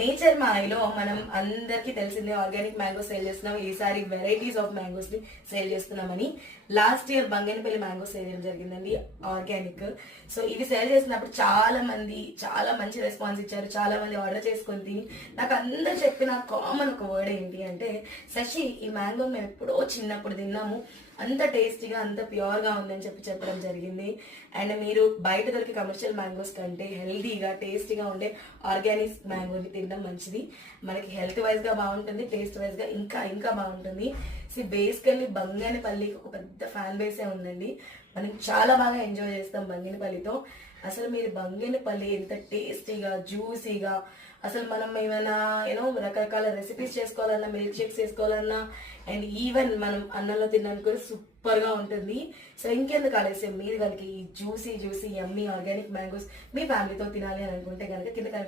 Nature మాయలో మనం అందరికి తెలిసిందే ఆర్గానిక్ మ్యాంగో సేల్ చేస్తున్నాం. ఈసారి వెరైటీస్ ఆఫ్ మ్యాంగోస్ ని సేల్ చేస్తున్నామని. Last year Banganapalli mango sale చేయడం జరిగిందండి ఆర్గానిక్. సో ఇవి సేల్ చేసినప్పుడు చాలా మంది చాలా మంచి రెస్పాన్స్ ఇచ్చారు. చాలా మంది ఆర్డర్ చేసుకొని తిని నాకు అందరు చెప్పిన కామన్ ఒక వర్డ్ ఏంటి అంటే, శశి ఈ మ్యాంగో మేము ఎప్పుడో చిన్నప్పుడు తిన్నాము, అంత టేస్టీగా అంత ప్యూర్గా ఉందని చెప్పడం జరిగింది. అండ్ మీరు బయట దొరికే కమర్షియల్ మ్యాంగోస్ కంటే హెల్దీగా టేస్టీగా ఉండే ఆర్గానిక్ మ్యాంగోని తినడం మంచిది. మనకి హెల్త్ వైజ్గా బాగుంటుంది, టేస్ట్ వైజ్గా ఇంకా ఇంకా బాగుంటుంది. బేసికల్లీ బంగనపల్లికి ఒక పెద్ద ఫ్యాన్ బేసే ఉందండి. మనం చాలా బాగా ఎంజాయ్ చేస్తాం బంగనపల్లితో. అసలు మీరు బంగనపల్లి ఎంత టేస్టీగా జ్యూసీగా, అసలు మనం ఏమైనా రకరకాల రెసిపీస్ చేసుకోవాలన్నా, మిల్క్ షేక్స్ చేసుకోవాలన్నా, అండ్ ఈవెన్ మనం అన్నంలో తినడానికి కూడా సూపర్ గా ఉంటుంది. సో ఇంకెందుకు ఆలస్యం, మీరు కనుక ఈ జ్యూసీ యమ్మీ ఆర్గానిక్ మ్యాంగోస్ మీ ఫ్యామిలీతో తినాలి అని అనుకుంటే కనుక కింద